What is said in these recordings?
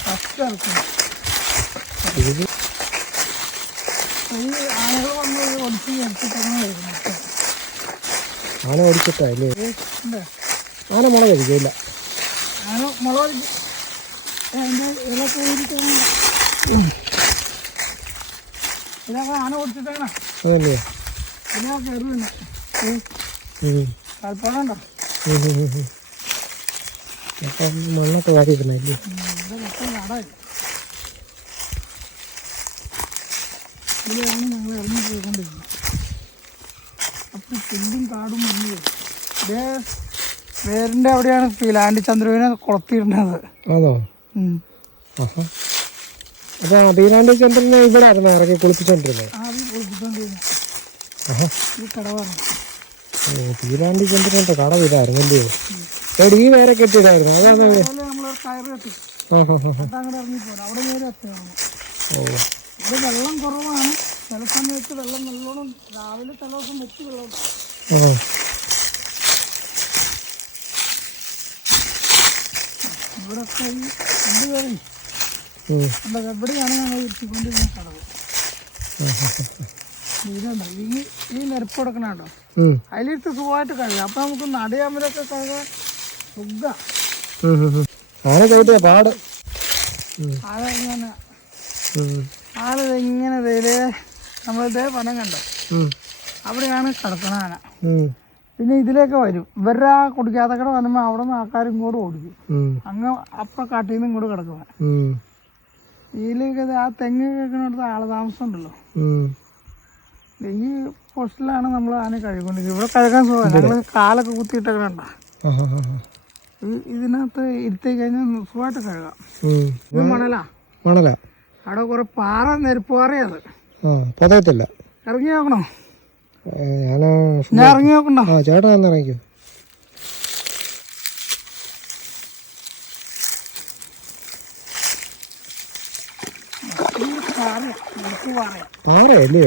First ഇറക്കുന്നത് ഇത് ഈ ആനകൾ വന്ന് ഒടിച്ച് എടുത്തിട്ടാണ് വരുന്നത്. ആന ഓടിച്ചിട്ടാ അല്ലേ ഉണ്ട് ആന മുള കഴിക്കില്ല ആന മുളക് അതിന്റെ ഇല ഇതൊക്കെ ആന ഓടിച്ചിട്ടാണ്. അതല്ലേ? അപ്പം മണ്ണൊക്കെ കാടായി ഇതിലാണ് ഞങ്ങൾ ഇറങ്ങി പോയിക്കൊണ്ടിരുന്നത്. അപ്പോൾ പുല്ലും കാടും ഇതേ വേരിന്റെ അവിടെയാണ് ലാൻഡ് ചന്ദ്രവിനെ കൊളത്തിയിരുന്നത് അതോ അപ്പൊ അഭിരാണ്ടി ചന്ദ്രനെ ഇവിടെ ആയിരുന്നു ഇറങ്ങി കുളിപ്പിച്ചോണ്ടിരുന്നത്? കുളിപ്പിച്ചുകൊണ്ടിരുന്നത് പീരാണ്ടി ചന്ദ്രന്റെ കട ഇതായിരുന്നല്ലേ എവിടെ ഈ വേറെ കെട്ടിയിട്ടായിരുന്നു അതാണ് ഓ. വെള്ളം കുറവാണ്. ചില സമയത്ത് വെള്ളം നല്ലോണം രാവിലെ ചില ദിവസം വെച്ച് വെള്ളം. ഇവിടെ ആ ഇവിടെയൊക്കെ ഈ രണ്ട് കയറി ഉം. എന്താ എവിടെയാണ് ഞങ്ങൾ ഇരിച്ചുകൊണ്ടിരുന്ന കടവ്. ഇതുണ്ട് ഈ ഈ നെരപ്പ് കൊടുക്കണുണ്ടോ ഉം. അതിലിരുത്ത് സുഖമായിട്ട് കഴുകാം അപ്പൊ നമുക്ക് നടയാമ്പലൊക്കെ കഴുകാൻ സുഖ. ആന ചവിട്ടിയ പാട് ഉം. ആൾ ഇങ്ങനെ ഇതേ നമ്മളിതേ പനം കണ്ടോ. അവിടെയാണ് കിടക്കണ ആന പിന്നെ ഇതിലേക്ക് വരും ഇവരുടെ ആ കുടിക്കാത്ത കട വന്നുമ്പോൾ അവിടെ നിന്ന് ആൾക്കാർ ഇങ്ങോട്ട് ഓടിക്കും. അങ്ങ് അപ്പുറം കാട്ടിൽ നിന്ന് ഇങ്ങോട്ട് കിടക്കുക ഉം. ഇതിലേക്ക് ആ തെങ്ങ് കേൾക്കുന്നിടത്ത് ആൾ താമസം ഉണ്ടല്ലോ. ഈ പോസ്റ്റിലാണ് നമ്മൾ ആന കഴുകൊണ്ടിരിക്കുന്നത് ഇവിടെ കഴുകാൻ സുഖമാണ് ഞങ്ങൾ കാലൊക്കെ കുത്തിയിട്ടൊക്കെ ഉണ്ട. ഇതിനകത്ത് ഇരുത്തി കഴിഞ്ഞാൽ സുഖമായിട്ട് കഴുകാം. ഇത് മണലാ. മണല. അവിടെ കുറെ പാറ നെരുപ്പ് പാറയത്. ആ പതയത്തില്ല. ഇറങ്ങി നോക്കണോ? ഞാൻ ഇറങ്ങി നോക്കണ്ടോ? ചേട്ടാ ഇറങ്ങിക്കോ. ഈ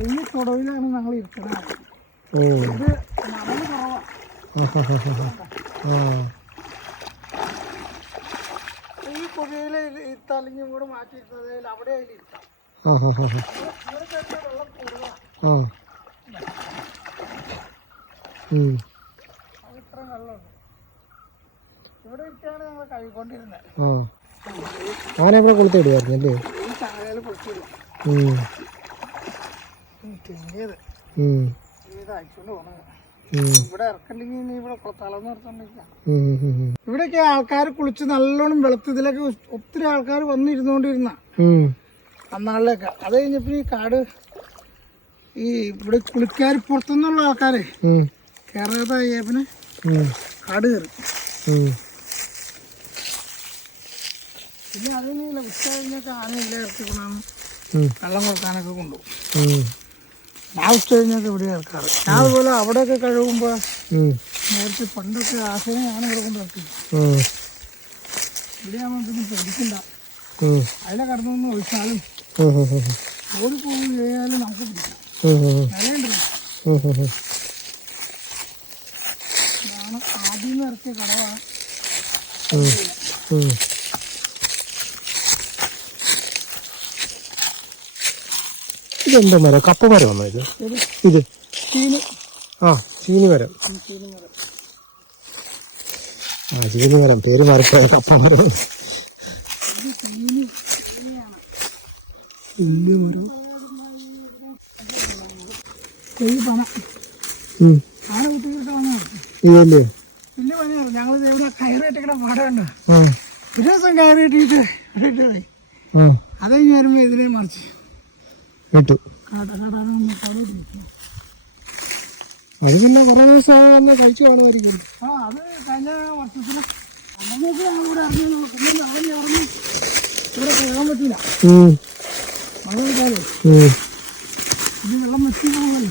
പാറയാ ഈ തുടവിലാണ് ഞങ്ങൾ ഇരിക്കുന്നത് ഇത് ഈ പുകയില ഇത്തല്ലെങ്കിൽ കൂടെ മാറ്റിയിരുന്നത് അവിടെ അതിൽ ഇരുത്താം. ഇവിടെ വെള്ളമുണ്ട് ഇരിക്കാണ് ഞങ്ങൾ ആന ഇവിടെ കൊളുത്തിടുമായിരുന്നു അല്ലേ? ഈ പൊട്ടിയിടും ഇവിടെയൊക്കെ ആൾക്കാർ കുളിച്ച് നല്ലോണം വെളുത്ത് ഇതിലൊക്കെ ഒത്തിരി ആൾക്കാർ വന്നിരുന്നോണ്ടിരുന്ന. അന്നാളിലൊക്കെ അത് കഴിഞ്ഞപ്പോ ഈ കാട് ഈ ഇവിടെ കുളിക്കാർ പുറത്തുനിന്നുള്ള ആൾക്കാരെ ഉം. കേരളത്തെ പിന്നെ. കാട് കയറി. പിന്നെ അതിനില്ല ഉച്ച കഴിഞ്ഞൊക്കെ ആനയില്ല ഇറക്കിക്കൊണ്ടാണ്. വെള്ളം കൊടുക്കാനൊക്കെ കൊണ്ടുപോകും. ഞാൻ ഉച്ച കഴിഞ്ഞൊക്കെ ഇവിടെ കേൾക്കാറ് ഞാൻ അതുപോലെ അവിടെയൊക്കെ കഴുകുമ്പോൾ. നേരത്തെ പണ്ടൊക്കെ ആശയം ഞാൻ ഇവിടെ കൊണ്ട് ഇറക്കി ഉം. ഇവിടെ ആകുമ്പോൾ പിന്നെ അതിലെ കടന്നു ഒഴിച്ചാലും. ഓടി പോകും ചെയ്യാലും നമുക്ക് പിടിക്കാം. നിലയുണ്ടല്ലോ ആദ്യം ഇറക്കിയ കടവാണ് ഇതെന്താ മരം കപ്പ മരമാണോ ഇത്. ഇത് ആ ചീനി മരം. ആ ചീനി മരം. പേര് മരക്കായ കപ്പ മരം. ഇതല്ലേ ഞങ്ങൾ ഇവിടെ കയറി കെട്ടിക്കണ പാടുണ്ട് ആ. ഒരു ദിവസം കയറിയിട്ട് കെട്ടിയിട്ട് ഇട്ടതായി വരുമ്പോൾ ഇതിനെ മറിച്ച്. പിടിച്ചു അത് പിന്നെ കുറെ ദിവസം വന്ന് കഴിച്ചു കാണുമായിരിക്കും. ആ അത് കഴിഞ്ഞ വർഷത്തിൽ അന്നൊക്കെ ഞങ്ങൾ ഇവിടെ ഇറങ്ങി പിന്നെ അവിടെ ഇറങ്ങി ഇവിടെ കയറാൻ പറ്റില്ല. മഴ. ഇത് വെള്ളം വെച്ച് പറഞ്ഞ്.